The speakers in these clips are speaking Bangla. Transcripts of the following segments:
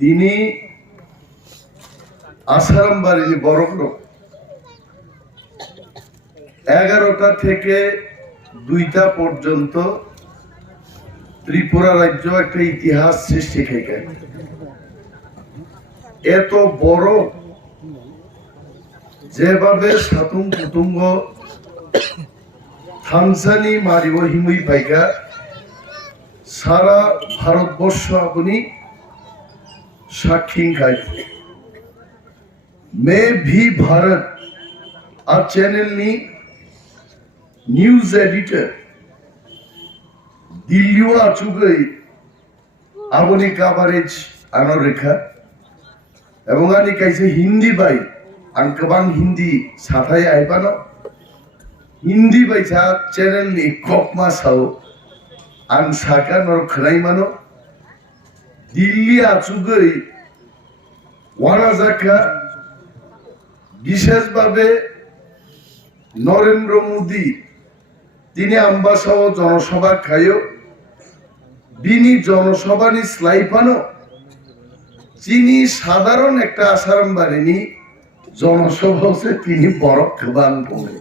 তিনি আসারাম বাড়ি বরফ 11টা থেকে 2টা পর্যন্ত ত্রিপুরা রাজ্য একটা ইতিহাস সৃষ্টি থেকে এত বড় যেভাবে সাতুং কুতুঙ্গ থামসানি মারিব হিমুই পাইকা সারা ভারতবর্ষ আপনি সাক্ষী খাই मैं भी भारत আর চ্যানেল নি নিউজ এডিটর দিল্লিও আচুগই আবনি কাভারেজ আনো রেখা এবং আনি কাইছে হিন্দি বাই আন গোबां হিন্দি সাথাই আইবানো হিন্দি বাইছা চ্যানেল নি ককমা সাও আন সাকা নর খনাই মানো দিল্লি আচুগই ওয়ানা জাকা বিশেষভাবে নরেন্দ্র মোদী তিনি আম্বাসাও জনসভা খাইও বিনি জনসভা নি স্লাইপানো চিনি সাধারণ একটা আসারাম বাড়িনি জনসভা হচ্ছে তিনি বড় খাবান পড়ে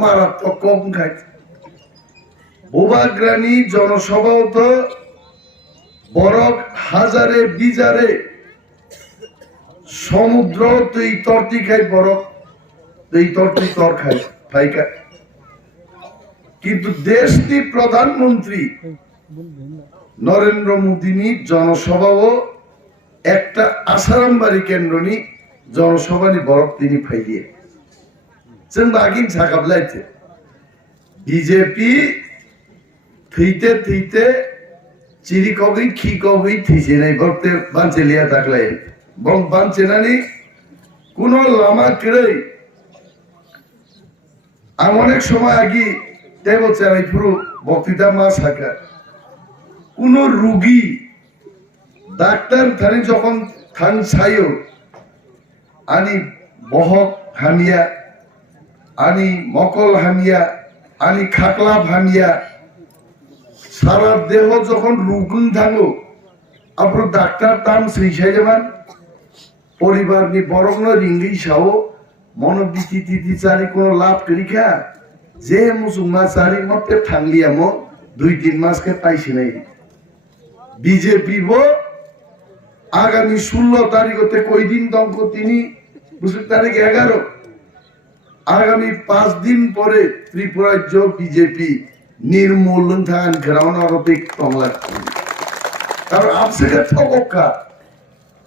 মারাত্মক কম খাই বোবাগ্রানি জনসভাও তো বড় হাজারে বিজারে সমুদ্র তুই তরতি খাই বরফ তুই তরতি তর খাই ফাইকা কিন্তু দেশটি প্রধানমন্ত্রী নরেন্দ্র মোদী নি জনসভাও একটা আসারাম বাড়ি কেন্দ্র নি জনসভা নি বরফ তিনি ফাইলিয়ে जों बागिन साकाबलायते বিজেপি থইতে থইতে চিরিকগৈ খিকগৈ থিজেনাই বরতে বানচেলিয়া থাকলাই বং বানচেনানি কোন লামা কেড়ে অনেক সময় আগে দেব চাই পুরো বক্তৃতা মা সাকা কোন রোগী ডাক্তার থানি যখন থান ছাইও আনি বহক হামিয়া আনি মকল হামিয়া আনি খাকলা হামিয়া সারা দেহ যখন রুগুন থাকো আপনার ডাক্তার তাম সেই যাবেন পরিবার নি বরং রিঙ্গি সাও মনোবিতি তিথি চারি কোনো লাভ করি খা যে মুসুমা চারি মতে থাকলিয়া মো 2-3 মাসকে পাইছি নাই বিজেপি আগামী 16 তারিখতে কই দিন দঙ্ক তিনি 20 তারিখ 11 আগামী 5 দিন পরে ত্রিপুরা রাজ্য বিজেপি নির্মূলন থান গ্রাউন্ড অরবিক তংলা কারণ আপসে ঠকা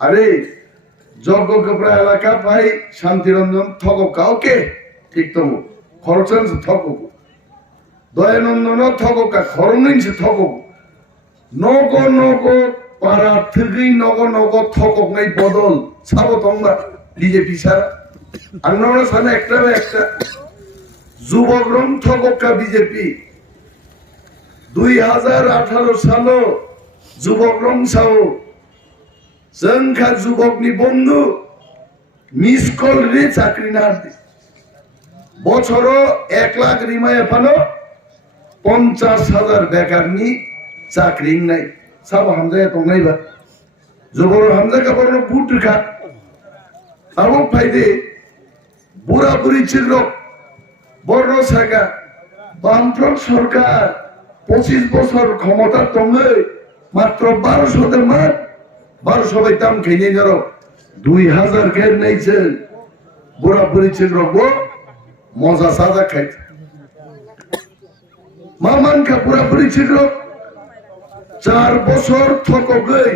আরে যজ্ঞকপড়া এলাকা পাই শান্তিরঞ্জন ঠকা ওকে ঠিক তো খরচান ঠক দয়ানন্দন ঠকা খরনিনছে ঠক নগ নগ পাড়া থেকে নগ নগ ঠক নাই বদল সাবো তোমরা বিজেপি সারা আমরা সামনে একটা যুবকরম ঠকা বিজেপি 2018 সালে যুবকরম সাও জংখা যুবকনি বন্ধু মিস কল রে চাকরি না বছর 1 লাখ রিমায় পানো 50,000 বেকার নি চাকরি নাই সব হামজা তো নাই বা যুবক হামজা কা বড় বুট খা আবো ফাইদে বুড়া বুড়ি ছিল বড় সাগা বামফ্রন্ট সরকার 25 বছর ক্ষমতা তঙ্গে মাত্র 1200 দের মার 1200 বাই দাম খেয়ে নিয়ে যাও 2000 কের নেইছে বুড়া বুড়ি ছিল মজা সাজা খাইছে মানখা বুড়া বুড়ি ছিল 4 বছর ঠক গই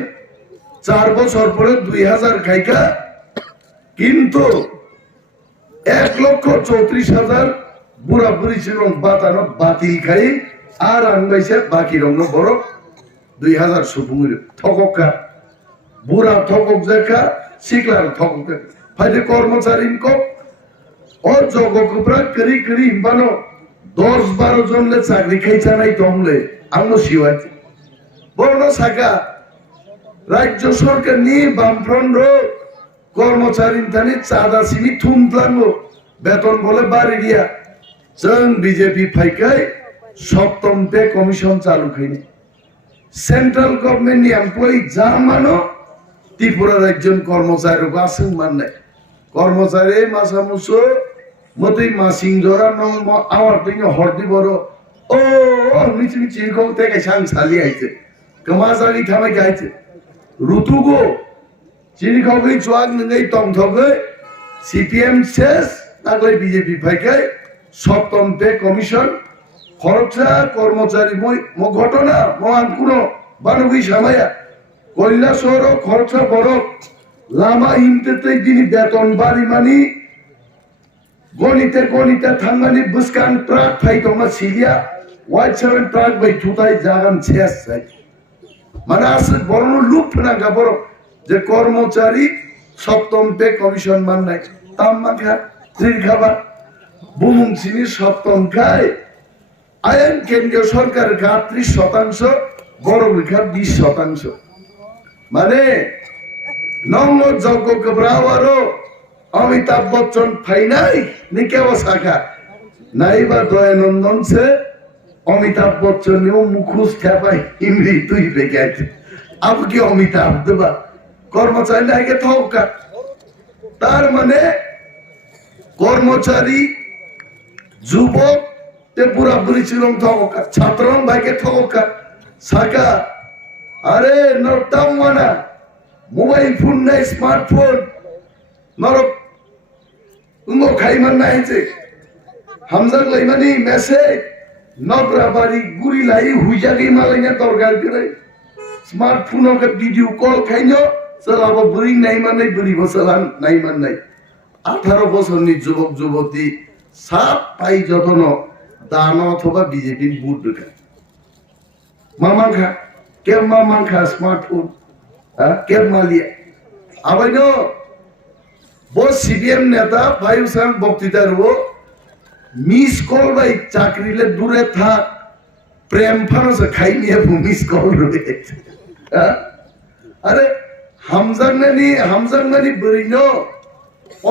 4 বছর পরে 2000 খাইকা কিন্তু 1,34,000 বুড়া বুড়ি ছিল বাতানো বাতিল খাই আর আনবাইছে বাকি রং বড় 2000 সুপুঙ্গির ঠকা বুড়া ঠকক দেখা শিকলার ঠকক ফাইদে কর্মচারী কক ও জগকপ্রা করি করি ইম্বানো 10-12 জনলে চাকরি খাইছা নাই তমলে আমনো শিওয়াইছে বড় সাকা রাজ্য সরকার নি বামফ্রন্ট কর্মচারী থানি চাঁদা চিনি থুমলাঙ্গো বেতন বলে বাড়ি দিয়া जों বিজেপি ফাইকাই 7ম পে কমিশন চালু খাইনি সেন্ট্রাল গভর্নমেন্ট নি এমপ্লয়ি যা মানো ত্রিপুরার একজন কর্মচারী আছেন মানে কর্মচারী মাসা মুসো মতই মাসিং জরা নং আমার দিনে হরদি বড় ও মিছি মিছি কম থেকে সাং সালি আইছে কমাজালি থামে গাইছে ঋতুগো চিনি খাওয়াই চোয়াক নঙ্গাই টং থগে সিপিএম শেষ তাহলে বিজেপি ফাইকাই সপ্তম পে কমিশন খরচা কর্মচারী ঘটনা মহান কোনো বানবী সামায়া কৈলাসর খরচা বড় লামা হিমতে তিনি বেতন বাড়ি মানি গণিতে থাঙ্গানি বুসকান প্রাক ফাইতমা সিলিয়া ওয়াইট সেভেন প্রাক বাই থুতাই জাগান শেষ চাই মানে আসলে বড় লুপ না বড় যে কর্মচারী সপ্তম পে কমিশন মান নাই তাম মাখা ত্রির খাবার বুমুং চিনি সপ্তম খায় আইন কেন্দ্রীয় সরকার ৩৮%, বড় লেখা 20%। মানে নঙ্গ যজ্ঞ কবরাওয়ারও অমিতাভ বচ্চন ফাইনাই নিকেও শাখা নাইবা দয়ানন্দন সে অমিতাভ বচ্চন মুখুস খেপাই ইমরি তুই বেগাইছে আব কি অমিতাভ দেবা কর্মচারী আগে থকা তার মানে কর্মচারী যুবক তে পুরা বুড়ি চিরং থকা ছাত্রং ভাইকে থকা শাখা আরে নরতাম মানা মোবাইল ফোন নাই স্মার্টফোন নরক উঙ্গো খাইমান নাইছে হামজাক লাইমানি মেসেজ নগরা বাড়ি গুড়ি লাই হুইজাগি মালাইনা দরকার করে স্মার্টফোন কে ভিডিও কল খাইনো চালাবো বুড়ি নাইমান নাই বুড়ি বসালান নাইমান নাই 18 বছরনি যুবক যুবতী সাপ পাই যতন দান অথবা বিজেপির বুট ঢুকে মামাঙ্খা কে মামাঙ্খা স্মার্টফোন কে মালিয়া আবাইনো বস সিপিএম নেতা বায়ু সাং বক্তৃতার ও মিস কল বাই চাকরিলে দূরে থাক প্রেম ফানসে খাই নিয়ে মিস কল রয়েছে আরে হামজাংনানি বরিনো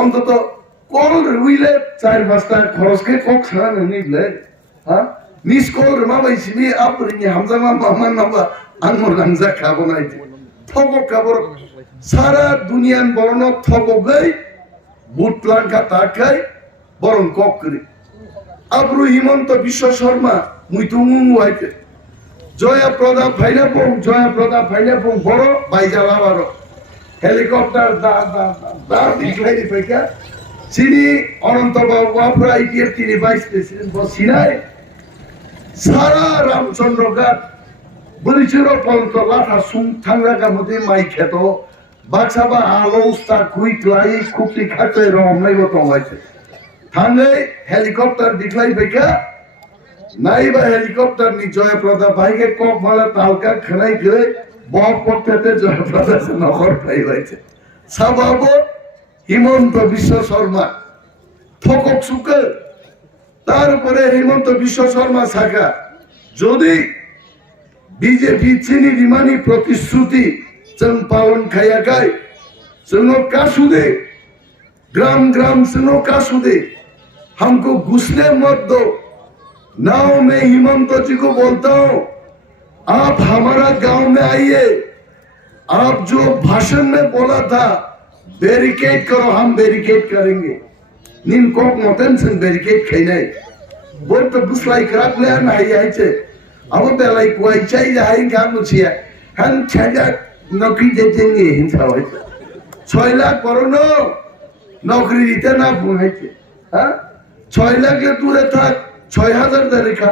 অন্তত কল রুইলে 4-5টা খরচ কে কক ছাড়া নিলে মিস কল রেমা বাইছিনি আপরিনি হামজাংমা মামা নাবা আঙ্গর গাঞ্জা খাবো নাই থবক খাবর সারা দুনিয়ান বরণ থবক বুট প্লাঙ্কা তাকাই বরং কক করি আব্রু হিমন্ত বিশ্বশর্মা মুই তুঙ্গুং হইতে জয়া প্রদা ফাইনা পং বড় বাইজালা বারো হেলিকপ্টার দা দিখাই পেকা চিনি অনন্ত বাবু বাপরা আইপিএফ তিনি ভাইস প্রেসিডেন্ট বসিনাই সারা রামচন্দ্র ঘাট বলিছিল পন্ত লাঠা সুং থাঙ্গা মধ্যে মাই খেত বাচ্চাবা আলো উস্তা কুই ক্লাই কুপি খাতে রম নাই গত হয়েছে থাঙ্গে হেলিকপ্টার দিখলাই বেকা নাইবা হেলিকপ্টার নি জয়প্রদা ভাইকে কক মালা তালকা খানাই গলে বক পড়তে জয়প্রদা সে নগর পাই হয়েছে সাবাব হিমন্ত বিশ্ব শর্মা থকক সুকে তারপরে হিমন্ত বিশ্ব শর্মা শাখা যদি বিজেপি চিনি রিমানি প্রতিশ্রুতি चंग पावन खाया गाय चंगो का सुदे ग्राम चंगो का सुदे हमको घुसने मत दो नाव में हिमंत जी को बोलता हूँ आप हमारा गांव में आइए आप जो भाषण में बोला था बैरिकेड करो हम बैरिकेड करेंगे निन को मतन से बैरिकेड खाई बोल तो बुसलाई खराब ले नहीं आई चे अब बेलाई कोई चाहिए आई काम मुझे हम छाजा नौकरी देंगे हिंसा हो 6 लाख करोनो नौकरी दिते ना बुझाइছে 6 लाख ले दूरे থাক 6000 দে রেখা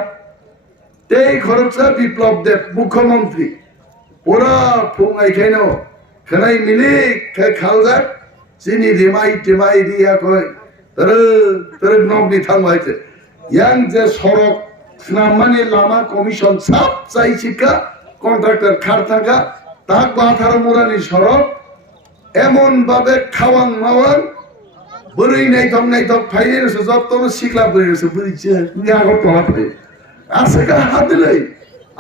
তেই খরচা বিপ্লব দেব মুখ্যমন্ত্রী ওরা ফুঙ্গাই খাইনো খানাই মিলি খালজা চিনি রিমাই দিয়া কই তোর নগনি থামাইছে ইয়াং যে সড়ক নামানি লামা কমিশন সব চাইছিকা কন্ট্রাক্টর খার থাকা তাক 18 মুরানি সড়ক এমন ভাবে খাওয়াং মাওয়াং বড়ই নাই তক ফাইনেছে যতন শিখলা পড়েছে বুঝছে তুমি আগর তোলা পড়ে আছে কা হাত দিলে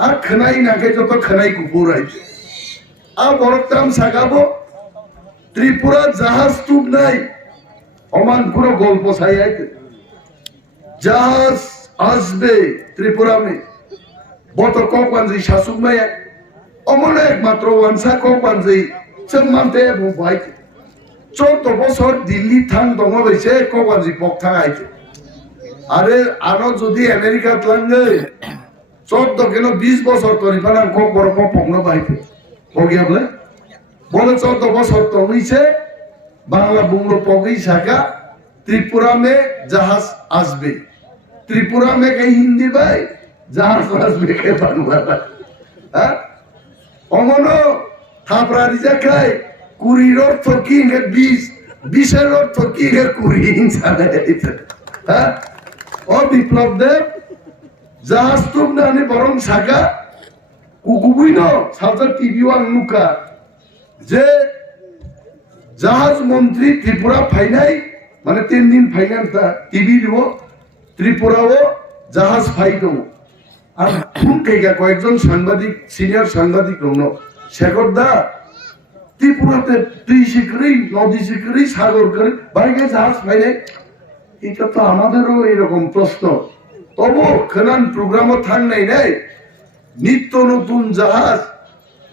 আর খানাই নাকে যত খানাই কুকুর আইছে আর বড়তাম সাগাবো ত্রিপুরা জাহাজ তুব নাই অমান কোন গল্প ছাই আইতে জাহাজ আসবে ত্রিপুরা মে বত কপানজি শাসুক মায়া অমন একমাত্র ওয়ানসা কপানজি जों मानते बुंबाय 14 বছর দিল্লি থান দङ বাইছে কবাজি পক থাঙাইছে আরে আনো যদি আমেরিকা লাঙ্গে 14 কেন 20 বছর তরি ফানা কক বড় পকনো বাইছে হগিয়া বলে 14 বছর তো হইছে বাংলা বুংলো পগই শাখা त्रिपुरा में जहाज আসবে त्रिपुरा में कहीं हिंदी भाई जहाज আসবে কে বাংলা হ্যাঁ অমনো থাপড়া রিজা খাই কুড়ির অর্থ কি হে 20 20 এর অর্থ কি হে 20 ইনসানে হ্যাঁ ও বিপ্লব দেব জাহাজ তুম নানি বরং শাখা কুকুবুই ন সালসা টিভি ওয়ান নুকা যে জাহাজ মন্ত্রী ত্রিপুরা ফাইনাই মানে 3 দিন ফাইনান্সটা টিভি দিব ত্রিপুরাও জাহাজ ফাই দেব আর ফুনকেগা কয়েকজন সাংবাদিক সিনিয়র সাংবাদিক রং শেখর দা ত্রিপুরাতে তুই শিখরি নদী শিখরি সাগর করে বাইরে জাহাজ ফাইনাই এটা তো আমাদেরও এরকম প্রশ্ন তবু খানান প্রোগ্রামও থাক নাই রে নিত্য নতুন জাহাজ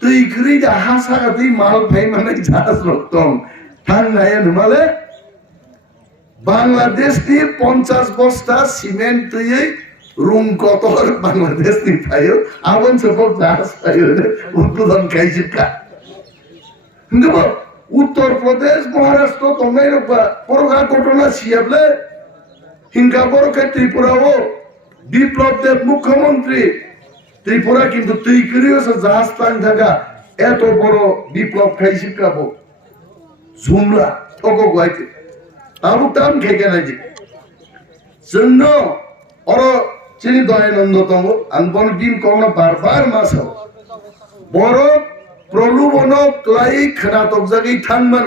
তুই করি হাসা তুই মাল ফাই মানে জাহাজ রক্তম থাক নাই নুমালে বাংলাদেশ নিয়ে 50 বস্তা সিমেন্ট তুই রুম কত বাংলাদেশ নিয়ে পাইও আবন সব জাহাজ পাইও উদ্বোধন খাইছি কা কিন্তু উত্তর প্রদেশ মহারাষ্ট্র তোমরা পরগা ঘটনা শিয়াবলে হিংকা বড়কে ত্রিপুরাও বিপ্লব দেব মুখ্যমন্ত্রী ত্রিপুরা কিন্তু তুই করিয়েছে জাহাজ প্লান থাকা এত বড় বিপ্লব খাইছি কাবো ঝুমলা তক গাইতে আবু তাম খেকে নাকি জন্য অর চিনি দয়ানন্দ তম আনবন দিন কোন বারবার মাস বড় প্রলোভন ক্লাই খানাতক জাগি থানমান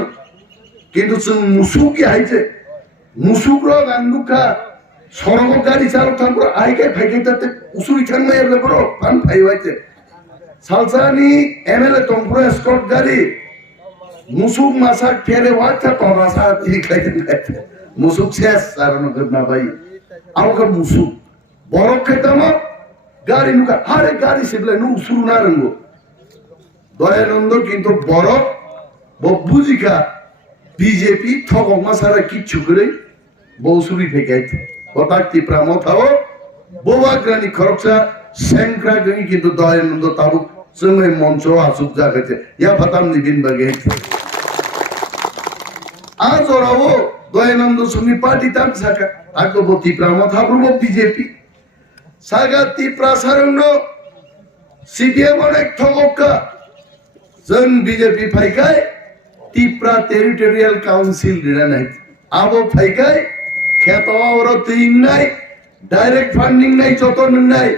কিন্তু जों মুসুকি আইছে মুসুক রগ আন্দুকা সরগ গাড়ি চালক থামপুর আইকে ফাইকে তাতে উসুরি থানমাই এলে বড় পান ফাইবাইতে সালসানি এমএলএ তমপুর এসকর্ট গাড়ি মুসুক মাসাক ফেরে ওয়াটা তরাসা ইখাইতে নাইতে মুসুক শেষ সারনো করনা ভাই আমাকে মুসুক বড় খেতাম গাড়ি নুকা আরে গাড়ি সেবলে নু উসুরু না রঙ্গ দয়ানন্দ কিন্তু বড় বব্বুজিকা বিজেপি ঠকক মাসারা কিচ্ছু করে বৌসুরি ফেকাইতে হঠাৎ টিপ্রা মথাও বোবাগ্রানি খরকসা সেংক্রা গনি কিন্তু দয়ানন্দ তাবু সঙ্গে মঞ্চ আসুক জাগাইতে ইয়া ফাতাম নিবিন বাগে আজ ওরাও দয়ানন্দ সঙ্গে পার্টি তাম সাকা আগবো টিপ্রা মথাবো বিজেপি সাগা টিপ্রা সারণ্য সিপিএম অনেক ঠককা जों বিজেপি ফাইকাই টিপ্রা টেরিটোরিয়াল কাউন্সিল দিনা নাই আবো ফাইকাই খেত ওর তিন নাই ডাইরেক্ট ফান্ডিং নাই যতন নাই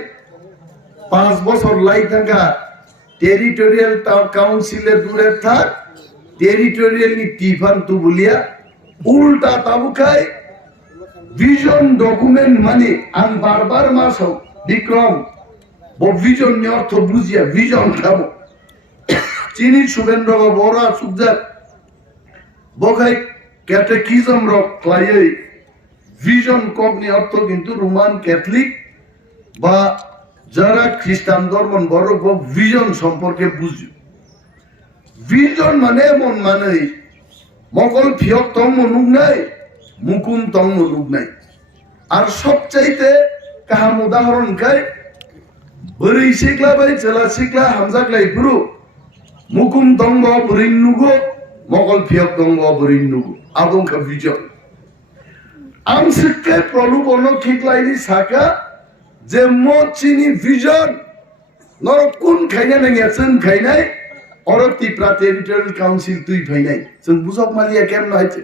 5 বছর লাই থাকা টেরিটোরিয়াল কাউন্সিলে দূরে থাক টেরিটোরিয়াল নি টিফান তু বলিয়া উল্টা তাবু খাই ভিশন ডকুমেন্ট মানে আম বারবার মাস বিক্রম ভিশন নি অর্থ বুঝিয়া ভিশন খাবো চিনি শুভেন্দ্র বড় সুজাত বখাই ক্যাটেকিজম রক ক্লাইয়ে ভিশন কগনি অর্থ কিন্তু রোমান ক্যাথলিক বা যারা খ্রিস্টান ধর্ম বড় ভিশন সম্পর্কে বুঝি ভিশন মানে এমন মানে মকল ফিয়ক তম মনুক নাই মুকুম তম মনুক নাই আর সবচাইতে কাহাম উদাহরণ খাই বরি শিখলা বাই চেলা শিখলা হামজাকলাই গুরু মুকুম দঙ্গ বরিন্নুগো মকল ফিয়ক দঙ্গ বরিন্নুগো আবংকা ভিজন আম শিক্ষায় প্রলোভন খিকলাইনি সাকা যে মচিনি ভিজন নর কোন খাইনা নাগিয়াছেন খাইনাই অর টিপ্রা টেরিটোরিয়াল কাউন্সিল তুই ফাইনাই जों বুঝক মালিয়া কেমন হইছে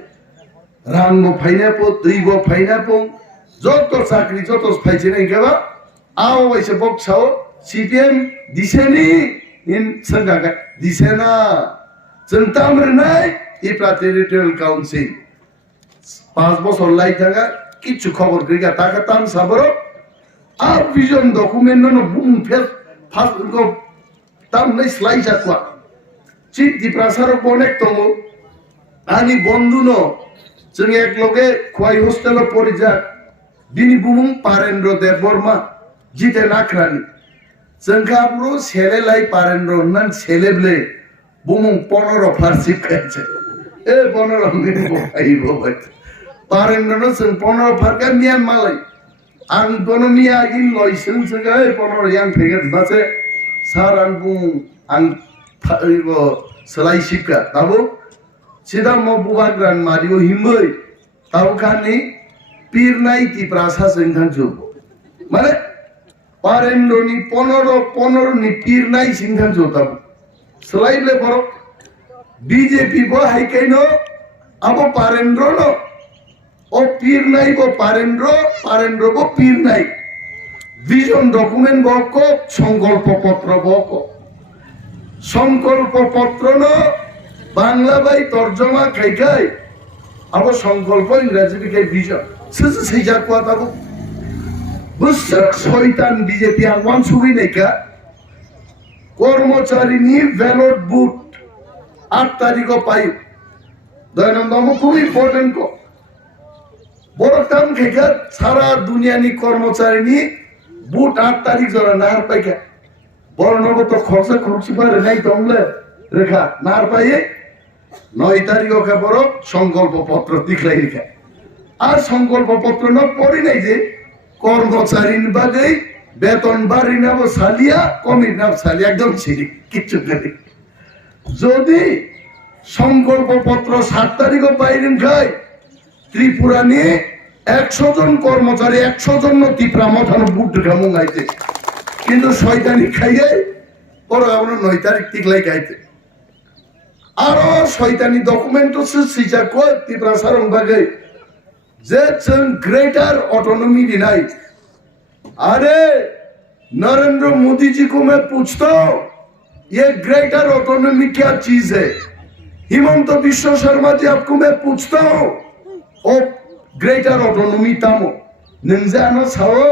রাঙ্গ ফাইনাপো তুইব ফাইনাপো যত চাকরি যত ফাইছে নাই কেবা আও হইছে বক্সাও সিপিএম দিছেনি in sangaga disena जों तामरनाय টিপ্রা টেরিটোরিয়াল কাউন্সিল 5 বছর লাই থাকা কিছু খবর করিয়া টাকা তাম সাবর আর ভিশন ডকুমেন্ট ন বুম ফেস ফাস্ট গো তাম নাই স্লাই যাকwa চিট টিপ্রাসার অনেক তম আনি বন্ধু ন जों এক লগে খোয়াই হোস্টেল পরিজা বিনি বুমুং পারেন্দ্র দেব বর্মা জিতে নাকরানি जोंखाब्रो सेले लाई पारेंद्र नन सेलेब्ले বুমুং 15 ফার্সি খাইছে এ 15 মিনিট আইব ভাই পারেন না সন 15 ফারকা মিয়ান মালাই আন দোনো মিয়া গিন লইছেন সগা 15 ইয়াং ফেগেট বাসে সার আন বুং আন ফাইবো সেলাই শিকা তাবো সিদা মবুবাগ্রান মারিও হিমই তাও খানি পীর নাই তিপ্রাসা সিংহান যুব মানে পারেন্ডনি 15 নি পীর নাই সিংহান যোতাব সেলাইলে বড় বিজেপি বো হাইকাইনো আবো পারেন্দ্র ন ও পীর নাই বো পারেন্দ্র বো পীর নাই ভিশন ডকুমেন্ট বক সংকল্প পত্র ন বাংলা বাই তর্জমা খাই আবো সংকল্প ইংরেজি বিকাই ভিশন সেই যা কথাবো বুসক শয়তান বিজেপি আর ওয়ান সুবি নেকা কর্মচারী নি ব্যালট বুট 8 তারিখ পাই দৈনন্দম খুব ইম্পর্টেন্ট কো বড় কাম খেকা সারা দুনিয়া নি কর্মচারী নি বুট 8 তারিখ জরা নার পাইকা বড় নব তো খরচি পারে নাই তমলে রেখা নার পাইয়ে 9 তারিখ কে বড় সংকল্প পত্র দিখলাই রেখা আর সংকল্প পত্র ন পড়ি নাই যে কর্মচারীর বাদে বেতন বাড়ি নেব সালিয়া কমি নেব সালিয়া একদম ছিড়ি কিচ্ছু নেই যদি সংকল্প পত্র 7 তারিখও পাইলেন খাই ত্রিপুরা নিয়ে 100 জন কর্মচারী 100 জন ত্রিপুরা মাথানো বুট ঘামুং আইতে কিন্তু শয়তানি খাইয়ে পরে আমরা 9 তারিখ টিকলাই খাইতে আরো শয়তানি ডকুমেন্ট সিজা কো ত্রিপুরা সারং বাগে যে ग्रेटर ऑटोनॉमी डिनाई अरे नरेंद्र मोदी जी को मैं पूछता हूं ये ग्रेटर ऑटोनॉमी क्या चीज है हिमंत विश्व शर्मा जी आपको मैं पूछता हूं ओ ग्रेटर ऑटोनॉमी तामो नंजानो साओ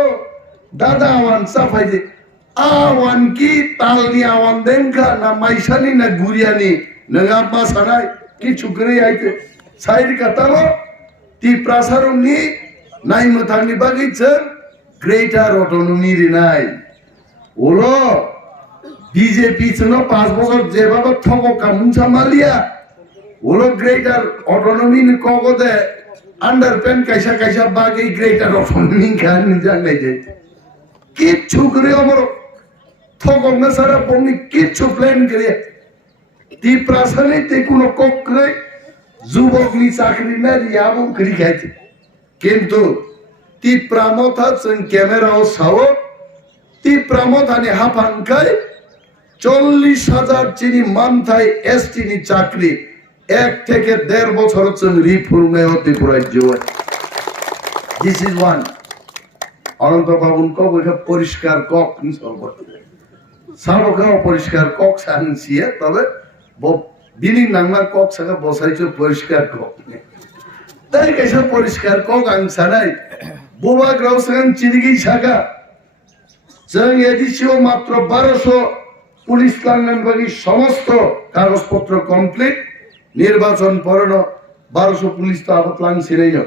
दादा आवान साफाइजे आवान की तालनी आवान देंका ना माइसानी ना गुरियानी नगा मासानाय की चुकरे आइते साइड कतालो তিপ্রাসারনি নাই মথাংনি বাগিছে গ্রেটার অটোনমি রিনাই ওলো বিজেপি ছিল 5 বছর যেভাবে ঠগকা মুংসা মালিয়া ওলো গ্রেটার অটোনমি নি কগদে আন্ডারপেন কাইসা বাগি গ্রেটার অটোনমি খান জানাই যায় কিচ্ছু করে আমার ঠগক না সারা পনি কিচ্ছু প্ল্যান করে তিপ্রাসানিতে কোনো কক্রে যুবক নি চাকরি না রিয়াবো করি খাইতে কিন্তু তিপ্রামথা ক্যামেরা ও সাও তিপ্রামথানি হাফানকাই 40,000 চিনি মানথাই এসটি নি চাকরি 1 থেকে 1.5 বছর রিফর্মে হতে পুরাজ্য দিস ইজ ওয়ান অনন্ত বাবুন কব পরিষ্কার কক নি সর্বকা পরিষ্কার কক সানসিয়ে তবে দিনই নাংলা কক সাকা বসাইছো পরিষ্কার কক তাই কেসা পরিষ্কার কক আংসানাই বোবা গ্রাউ সান চিরিগি সাকা जों এডিসিও মাত্র 1200 পুলিশ লাইন বাগি সমস্ত কাগজপত্র কমপ্লিট নির্বাচন পরন 1200 পুলিশ তো আবত লাং সিরাই না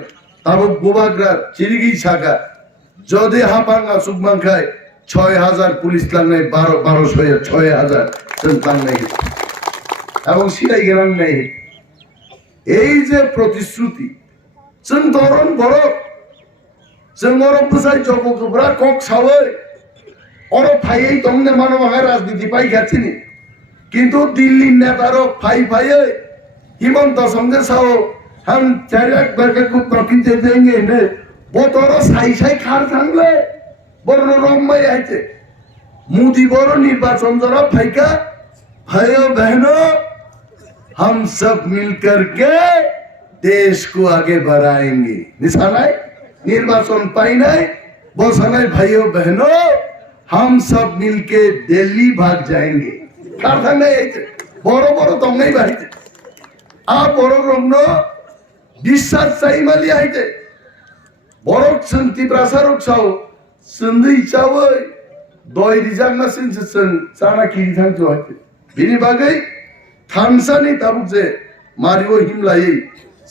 তাবো বোবাগ্রা চিরিগি সাকা যদি হাপাঙ্গা সুগমাংখায় 6000 পুলিশ লাইন 1200 6000 जों বাংলাই এবং সিরাই গেলাম নাই এই যে প্রতিশ্রুতি जों ধরন বড় जों অরব বুঝাই জগকবরা কক সাওয় और फाई तुमने मानो वहां राजनीति पाई खाची नहीं किंतु दिल्ली नेतारो फाई हिमंत समझे साओ हम चारक बरके को प्रकिन दे देंगे ने वो तोरो साई खार सांगले बरो रम्मय आइते मोदी बरो निर्वाचन जरा फाइका भाइयों बहनों हम सब मिलकर के देश को आगे बढ़ाएंगे निशाना निर्वाचन पाई नहीं बोसनाई भाइयों बहनों हम सब मिलके दिल्ली भाग जाएंगे कारखाना नहीं बड़ो बड़ो तुम नहीं बाहिते आ बड़ो रंगनो विश्वास सही माली आइते बड़ो संति प्रसारक चाओ संधि चाओ दोई रिजांगा सिंचन सारा किरी थांग जो आइते बिनी बागै थांसानी ताबुजे मारियो हिमलाई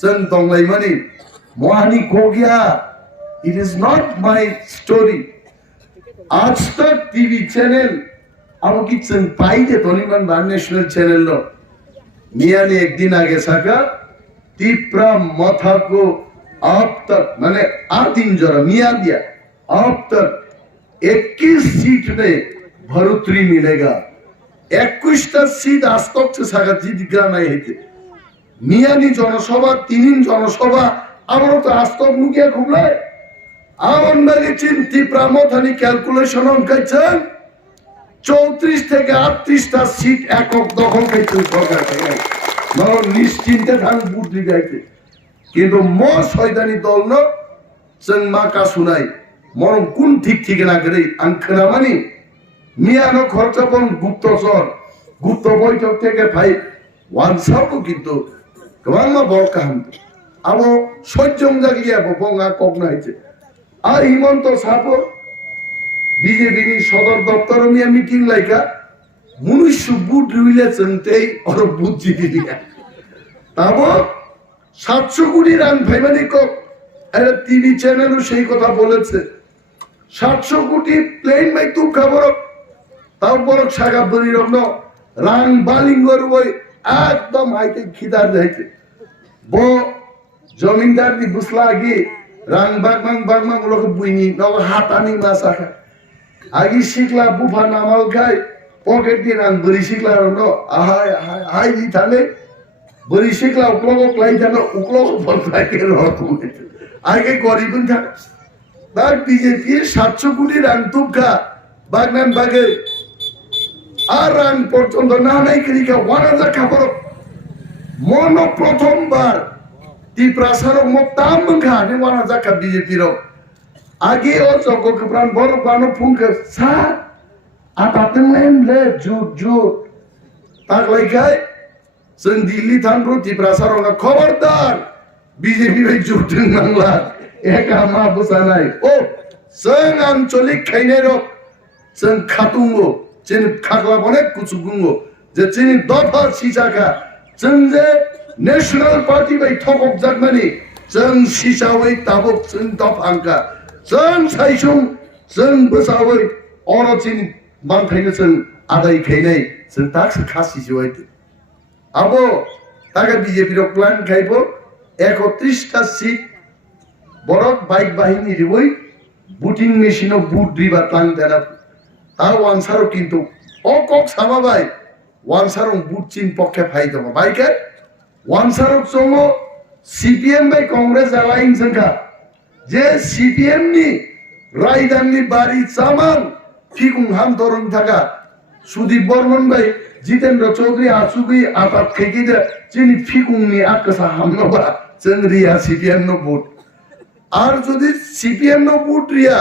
सन तोंगलाई मनी मोहानी को गया it is not my story आज तक टीवी चैनल अब किचन पाई दे तो नहीं मन बार नेशनल चैनल लो मियानी एक दिन आगे सका तिप्रा मथा को अब तक मैंने 8 दिन जरा मिया दिया अब तक 21 सीट में बढ़ोतरी मिलेगा 21টা सीट आज तक से सका जीत गया नहीं है मियानी जनसभा 3 जनसभा आबारो तो आज तक नुकिया खुबले আমার নাকি চিন্তি প্রামথানি ক্যালকুলেশন অঙ্কাইছেন 34 থেকে 38টা সিট একক দখল করতে সরকার থেকে নর নিশ্চিন্তে ধান বুদ্ধি গাইতে কিন্তু ম শয়তানি দল ন जों মাকা শুনাই মরম কোন ঠিক ঠিক না করে আন খনামানি মিয়ানো খরচাপন গুপ্ত বৈঠক থেকে ভাই ওয়ানসাপও কিন্তু গোয়াঙ্গা বলকাম আবো সহ্যং জাগিয়া বঙ্গা কক নাইছে আর হিমন্ত সাপো বিজেপি সদর দপ্তর নিয়ে মিটিং লাইকা মনুষ্য বুট রইলে চিনতেই ওর বুদ্ধি দিয়া তাবো 700 কোটি রান ভাইমানি কক একটা টিভি চ্যানেলও সেই কথা বলেছে 700 কোটি প্লেন মাই তু খবর তারপর শাখা বলি রকম রান বালিঙ্গর ওই একদম হাইতে খিদার যাইতে বো জমিনদার দি বুসলা গিয়ে রাং বাগমাং লোক বুইনি নগ হাতানি মাছা খায় আগে শিখলা বুফা নামাল খায় পকেট দিয়ে রাং বড়ি শিখলা নো আহায় আহায় হাই দি থানে বড়ি শিখলা উকলক লাই থানে উকলক বলতাই কে রত আগে গরিবন থাক তার বিজেপি 700 কোটি রাং তুকা বাগনান বাগে আর রাং পর্যন্ত না নাই করিকা 1000 খবর মনো প্রথমবার Tiprsa motam Mankha ni wana zaka BJP ro age o joko kepran bor bano Phunukha sa atateng lem le ju tak lai kai जों दिल्ली थांब्रो Tiprsa ro खबरदार BJP bai juteng nangla eka ma busanai o जों आंचलिक खाइनाय रो जों खातुंगो जेन खागला बने कुचुगुंगो जे जेनि दफा सिजाका जों जे नेशनल पार्टी बाय थकक जागमानि जों सिसावै ताबक जों दफांका जों साइसुं जों बोसावै अरचिन मानथायनो जों आदाय खाइनाय जों ताक्स खासि जयते आबो तागा बीजेपी रो प्लान खाइबो 31टा सीट बरक बाइक बाहिनी रिवै बुटिं मेशिनो बुट दिबा तां देना तार वानसारो किन्तु अकक सामाबाय वानसारो बुट चिन पक्षे फाइदो बाइके वानसारो चंगो सीपीएम बाय कांग्रेस अलायंस जोंखा जे सीपीएम नि रायदाननि बारि चामान फिकुं हाम दरं थाका सुदीप बर्मन बाय जितेन्द्र चौधरी आसुगि आपात खेगिदे जिनि फिकुंनि आकसा हामनोबा जों रिया सीपीएम नो बुट আর যদি সিপিএম নো বুট রিয়া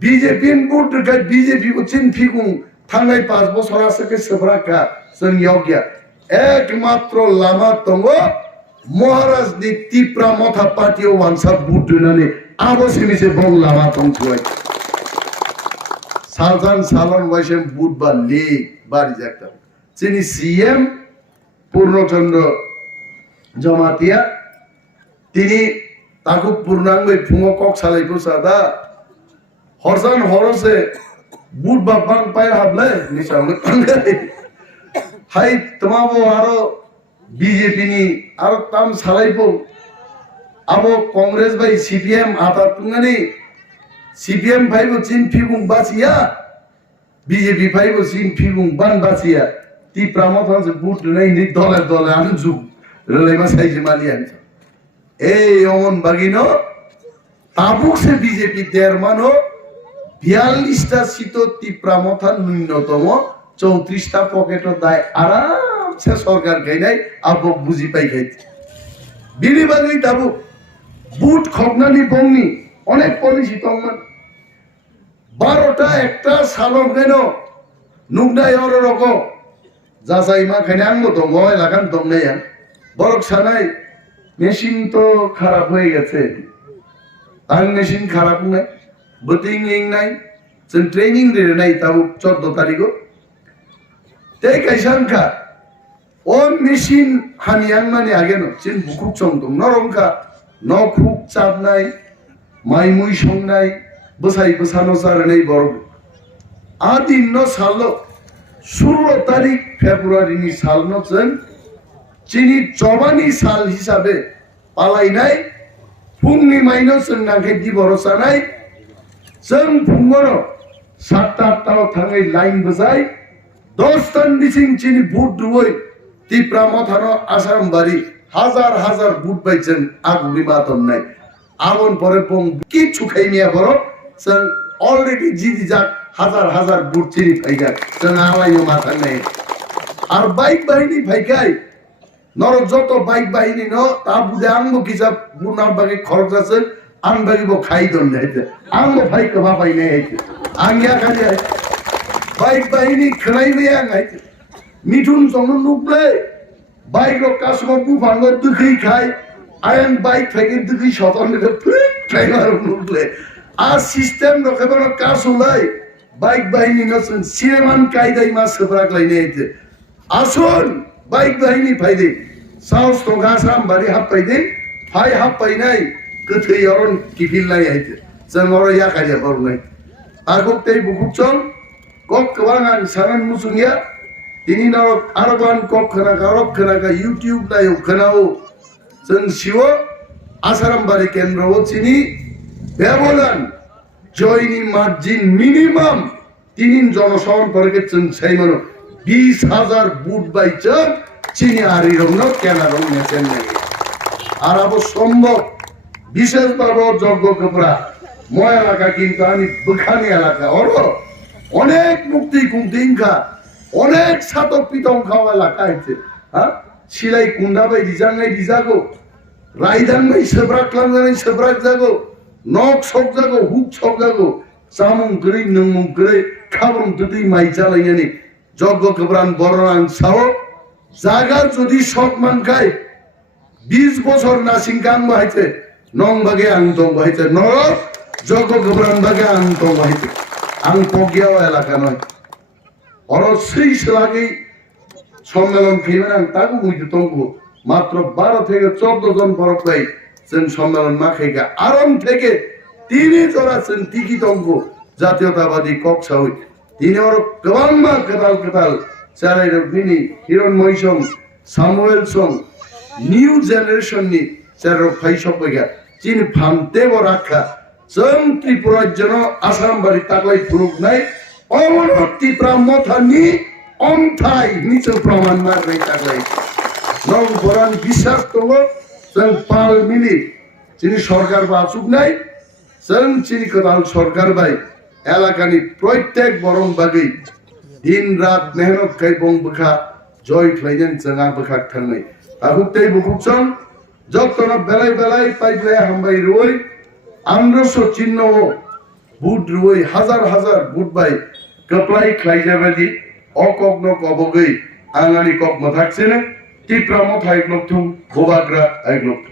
বিজেপি বুট রিয়া বিজেপি को चिन फिकुं थांनाय 5 বছর आसके सब्राका जों योग्य एकमात्र लामा दंगो महाराज नि तिप्रा मथा पार्टी वानसा बुट दिनानै आबसिमिसे बं लामा दंथुय सालजान सालन वाइसे बुट बा ले बारि जाक्ता चिनि सीएम पूर्णचंद्र जमातिया तिनी ताको पूर्णांगै फुङो कक सालाइबो सादा हरसान हरसे बुट बाबां पाय हाबले निसांनो थांगै हाय तमाबो आरो बीजेपी नि आरो ताम सालाइबो आबो कांग्रेस बाय सीपीएम आता तुंगानि सीपीएम फाइबो चिन फिगुं बासिया बीजेपी फाइबो चिन फिगुं बान बासिया ती प्रामथान से बुट नै नि दले आनजु रलेमा साइज मालियान এই অমন বাগিনো তাবুক সে বিজেপি দেরমানো 42টা সিট তিপ্রা মথা ন্যূনতম 34টা পকেট দায় আরাম সে সরকার গাইনাই আবো বুঝি পাই গাইতে বিলি বাগলি তাবুক বুট খগনানি বংনি অনেক পলিসি তংমান 12টা একটা সালম গেন নুগনাই অর রকম যাচাইমা খাইনা আঙ্গো দঙ্গয় লাগান দংনাইয়া বরক সানাই মেশিন তো খারাপ হয়ে গেছে আর মেশিন খারাপ নাই বুটিং ইং নাই जों ট্রেনিং রে নাই তাও 14 তারিখও তে কাইসানকা ও মেশিন হানিয়াং মানে আগে ন চিন বুকুক চংদম নরংকা নখুক চাপ নাই মাইমুই সং নাই বসাই বসানো সার নাই বড় আদিন ন সাল 16 তারিখ ফেব্রুয়ারি নি সাল ন जों চিনি জবানি সাল হিসাবে পালাই নাই फुंनि माइनो जों नांखे दि भरोसा नाय जों फुङाव 7-8 थाङै लाइन बजाय 10 टन बिसिं चिनि बुट दुवै तिप्रा मथानो आसाम बारि हाजार बुट बायजों आगुनि मातम नाय आवन परे पं कि छुखाइमिया बरो जों अलरेडी जिदि जा हाजार बुट चिनि फाइगा जों आलायनो माथा नाय आर बाइक बाहिनी फाइगाय नर যত বাইক বাহিনী ন তা বুঝে আঙ্গ কিসাব বুনার বাগে খরচ আছে আং বাগে বো খাই দন যাইতে আঙ্গ ভাই কবা পাই নাই আইতে আঙ্গিয়া খালি বাইক বাহিনী খলাই বে আং আইতে মিঠুন সঙ্গ নুকলে বাইক র কাসমো বুফাঙ্গ দুখি খাই আয়ন বাইক থেকে দুখি শতন ট্রেনার নুকলে আর সিস্টেম রকেবন কাসুলাই বাইক বাহিনী নসন সিনেমান কায়দাই মা সবরাক লাইনে আইতে আসুন बाइक बाहिनी फाइदे साउस तो गासाम बारि हाब फाइदे फाइ हाब फाइनाय गोथै अरन किफिल नाय आइते जों अर या खाजा बरनाय आगुक तै बुकुचं कक गोबां आं सानान मुसुनिया दिनि नाव आरबान कक खोनाका इउटिउब नाय खोनाओ जों सिवो आसाराम बारि केन्द्रआव चिनि बेबलान जयनि मार्जिन मिनिमाम तिनिन जनसहन परके जों साइमानो 20,000 बुट बाइचं চিনি আরি রং কেনা রং নেছেন নাকি আর আবো সম্ভব বিশেষভাবে যোগ্য কপড়া ময় এলাকা কিন্তু আমি বুখানি এলাকা ওর অনেক মুক্তি কুন্দিংখা অনেক সাতক পিতং খাওয়া এলাকা আছে হ্যাঁ সিলাই কুন্ডা by রিজাঙ্গাই রিজাগো রাইদাং by সেবরাক Langai সেবরাক Jago knock সক জাগো হুক সক জাগো চামুং গরে নংমুং গরে খাবং দুটি মাই চালাইনি যোগ্য কপড়ান বড়রান সাও জায়গা যদি সব মানখায় 20 বছর না সিংকাং বাহাইছে নং বাগে আং দং বাহাইছে নর যোগ্য কপড়ান বাগে আং দং বাহাইছে আং পগিয়াও এলাকা নয় অর সেই লাগে সম্মেলন খেয়ে আং তাকে বুঝতে তঙ্গ মাত্র 12 থেকে 14 জন বরফ পাই जों সম্মেলন না খেয়ে আরম থেকে 3 জোড়া जों টিকি তঙ্গ জাতীয়তাবাদী কক্সাউই তিনি ওর গবাংমা কেতাল চালাই রবিনি Hiranmoy song Samuel song new generation নি চার ফাই সপগা চিন ফামতে বরাখা जों ত্রিপুরার জন্য আসাম বাড়ি তাকলাই ফুরুক নাই অমন ত্রিপুরা মথানি অন্থাই নিচে প্রমাণ মারবে তাকলাই নং বরান বিশ্বাস দङ जों পাল মিলি যিনি সরকার বাসুক নাই जों চিনি কেতাল সরকার বাই এলাকানি প্রত্যেক বরং বাগै दिन रात मेहनत खाय बं बखा जय खायजों जोंहा बखा थांनाय आहुतै बुकुचं जक्तना बेलाय पाइबलाय हामबाय रुय आंद्रस चिन्ह बुट रुय हाजार बुट बाय कप्लाय खायजाबादि अकग्न कबगै आंगानि कक मथाकसेने तिप्रा मथाय ग्लकथुं गोबाग्रा आइग्लक